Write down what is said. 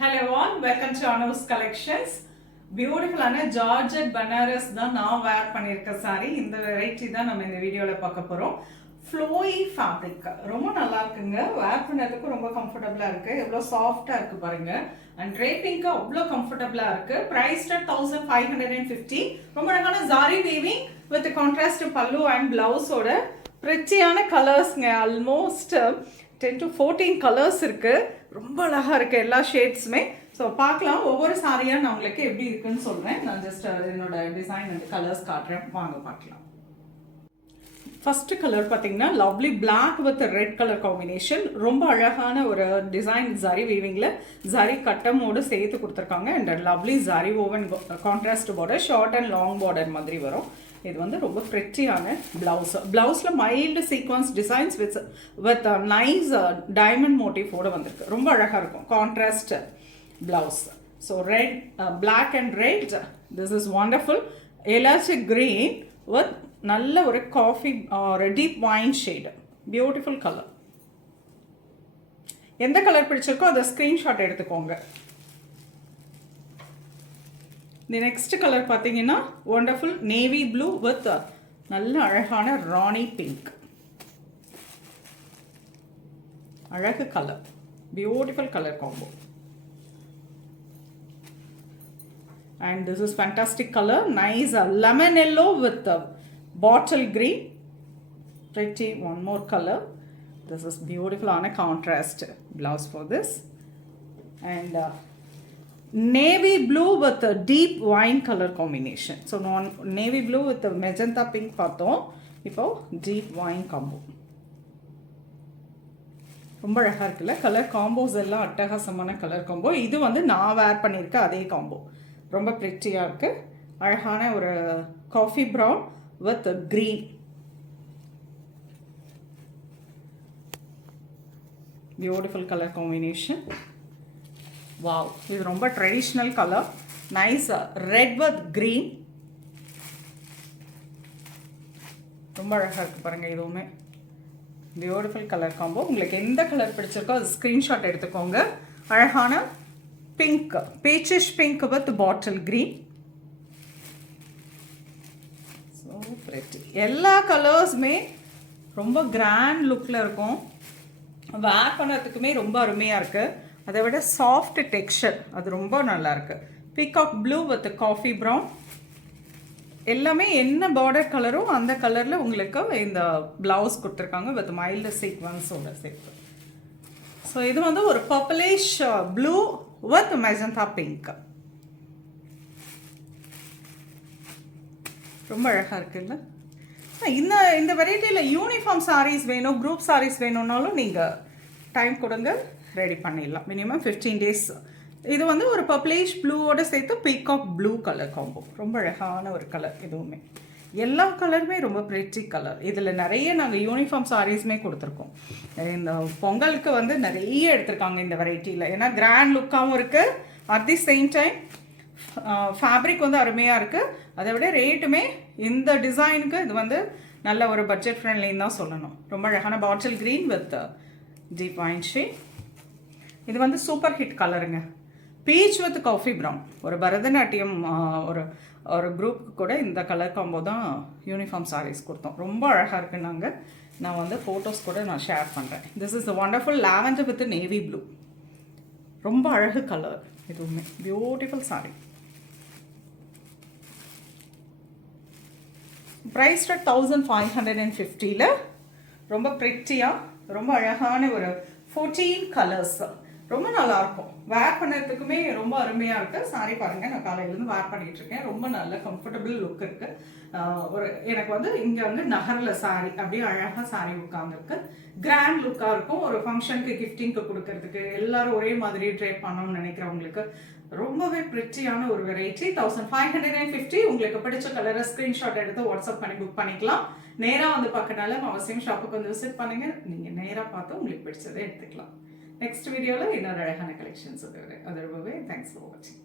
Hello everyone, welcome to Anu's Collections. பியூட்டிஃபுல்லான georgette Banaras தான் நான் வேர் பண்ணியிருக்க சாரி. இந்த வெரைட்டி தான் நம்ம இந்த வீடியோவில் பார்க்க போகிறோம். ஃப்ளோயி ஃபேப்ரிக் ரொம்ப நல்லா இருக்குங்க. வேர் பண்ணுறதுக்கு ரொம்ப கம்ஃபர்டபுளாக இருக்குது. எவ்வளோ சாஃப்டாக இருக்குது பாருங்கள். அண்ட் ட்ரேப்பிங்க்கு அவ்வளோ கம்ஃபர்டபுளாக இருக்குது. ப்ரைஸ் 1550. ரொம்ப அழகான ஜாரி வீவிங் வித் கான்ட்ராஸ்ட் பல்லு அண்ட் பிளவுஸோட பிரிச்சியான கலர்ஸ்ங்க. ஆல்மோஸ்ட் 10 to 14 கலர்ஸ் இருக்குது. ரொம்ப அழகாக இருக்குது எல்லா ஷேட்ஸுமே. ஸோ பார்க்கலாம், ஒவ்வொரு சாரியாக நான் உங்களுக்கு எப்படி இருக்குன்னு சொல்கிறேன். நான் ஜஸ்ட் என்னோட டிசைன் அண்ட் கலர்ஸ் காட்டுறேன், வாங்க பார்க்கலாம். ஃபர்ஸ்ட் கலர் பார்த்தீங்கன்னா lovely black with red colour combination. ரொம்ப அழகான ஒரு டிசைன் ஜரி வீவிங்கில் ஜரி கட்டமோடு சேர்த்து கொடுத்துருக்காங்க. And lovely zari woven contrast border, short and long border மாதிரி வரும். இது வந்து ரொம்ப ஃப்ரெச்சியான பிளவுஸ். பிளவுஸில் mild sequins designs with nice diamond மோட்டிஃபோட வந்திருக்கு. ரொம்ப அழகாக இருக்கும் contrast blouse. So red, black and red, this is wonderful. Elaichi green with நல்ல ஒரு காஃபி ஒரு deep wine shade, beautiful colour. எந்த கலர் பிடிச்சிருக்கோ அதை ஸ்க்ரீன்ஷாட் எடுத்துக்கோங்க. தி நெக்ஸ்ட் கலர் பார்த்தீங்கன்னா ஒண்டர்ஃபுல் நேவி ப்ளூ வித் நல்ல அழகான ராணி பிங்க். அழகு colour, beautiful colour combo. And this is fantastic color, nice lemon yellow with bottle green. Pretty, one more color. This is beautiful on a contrast blouse for this. And navy blue with a deep wine color combination. So navy blue with a magenta pink பார்த்தோம். இப்போ deep wine combo. ரொம்ப அழகாக இருக்குல்ல colour combos எல்லாம். அட்டகாசமான colour combo. இது வந்து நான் வேர் பண்ணியிருக்க அதே காம்போ. ரொம்ப ப்ரிட்டியாக இருக்குது. அழகான ஒரு coffee brown with green, beautiful colour combination. Wow, இது ரொம்ப traditional colour. Nice red with green. ரொம்ப அழகாக இருக்குது பாருங்கள். இதுவுமே பியூட்டிஃபுல் கலர் காம்போ. உங்களுக்கு எந்த கலர் பிடிச்சிருக்கோ அது ஸ்க்ரீன்ஷாட் எடுத்துக்கோங்க. அழகான pink, peachish pink with bottle green. So pretty. எல்லா கலர்ஸுமே ரொம்ப கிராண்ட் லுக்கில் இருக்கும். வேர் பண்ணுறதுக்குமே ரொம்ப அருமையாக இருக்குது. அதை விட சாஃப்ட் டெக்ஸ்சர், அது ரொம்ப நல்லாயிருக்கு. Peacock blue with coffee brown. எல்லாமே என்ன பார்டர் கலரோ அந்த கலரில் உங்களுக்கு இந்த ப்ளவுஸ் கொடுத்துருக்காங்க வித் மைல்டு சீக்வன்ஸோட சேர்த்து. ஸோ இது வந்து ஒரு purplish blue with magenta pink. ரொம்ப அழகாக இருக்குல்ல. இந்த வெரைட்டியில் யூனிஃபார்ம் சாரீஸ் வேணும், குரூப் சாரீஸ் வேணும்னாலும் நீங்கள் டைம் கொடுங்க, ரெடி பண்ணிடலாம். Minimum 15 days. இது வந்து ஒரு பர்பிளிஷ் ப்ளூவோட சேர்த்து பீகாக் ப்ளூ கலர் காம்போ. ரொம்ப அழகான ஒரு கலர். இதுவுமே எல்லா கலருமே ரொம்ப பிரிட்டி கலர். இதில் நிறைய நாங்கள் யூனிஃபார்ம் சாரீஸுமே கொடுத்துருக்கோம். இந்த பொங்கலுக்கு வந்து நிறைய எடுத்திருக்காங்க இந்த வெரைட்டியில். ஏன்னா கிராண்ட் லுக்காகவும் இருக்குது, at the same time fabric வந்து அருமையாக இருக்குது. அதை விட ரேட்டுமே இந்த டிசைனுக்கு இது வந்து நல்ல ஒரு பட்ஜெட் ஃப்ரெண்ட்லின்னு தான் சொல்லணும். ரொம்ப அழகான bottle green with deep wine shade. இது வந்து சூப்பர் ஹிட் கலருங்க. Peach with coffee brown. ஒரு பரதநாட்டியம் ஒரு ஒரு குரூப்புக்கு கூட இந்த கலர் காம்போ தான் யூனிஃபார்ம் சாரீஸ் கொடுத்தோம். ரொம்ப அழகாக இருக்குன்னாங்க. நான் வந்து ஃபோட்டோஸ் கூட நான் ஷேர் பண்ணுறேன். This is wonderful lavender with navy blue. ரொம்ப அழகு கலர். இதுவுமே பியூட்டிஃபுல் சாரீ. ப்ரைஸ் 1550. ரொம்ப ப்ரிட்டியாக ரொம்ப அழகான ஒரு 14 கலர்ஸ். ரொம்ப நல்லாயிருக்கும். வேர் பண்ணுறதுக்குமே ரொம்ப அருமையாக இருக்குது. சாரி பாருங்கள், நான் காலையிலேருந்து வேர் பண்ணிகிட்ருக்கேன். ரொம்ப நல்ல கம்ஃபர்டபுள் லுக் இருக்குது. ஒரு எனக்கு வந்து இங்கே வந்து நகரில் சாரி அப்படியே அழகாக சாரி உட்காந்துருக்கு. கிராண்ட் லுக்காக இருக்கும். ஒரு ஃபங்க்ஷனுக்கு கிஃப்டிங்க்கு கொடுக்கறதுக்கு எல்லாரும் ஒரே மாதிரி ட்ரேப் பண்ணணும்னு நினைக்கிறவங்களுக்கு ரொம்பவே ப்ரிட்டியான ஒரு வெரைட்டி. 1550. உங்களுக்கு பிடிச்ச கலரை ஸ்க்ரீன்ஷாட் எடுத்து வாட்ஸ்அப் பண்ணி புக் பண்ணிக்கலாம். நேராக வந்து பார்க்கறனால அவசியம் ஷாப்புக்கு வந்து விசிட் பண்ணுங்கள். நீங்கள் நேராக பார்த்து உங்களுக்கு பிடிச்சதை எடுத்துக்கலாம். நெக்ஸ்ட் வீடியோவில் இன்னொரு அழகான கலெக்ஷன்ஸ் வருது. அது ரொம்பவே தேங்க்ஸ் ஃபார் வாட்சிங்.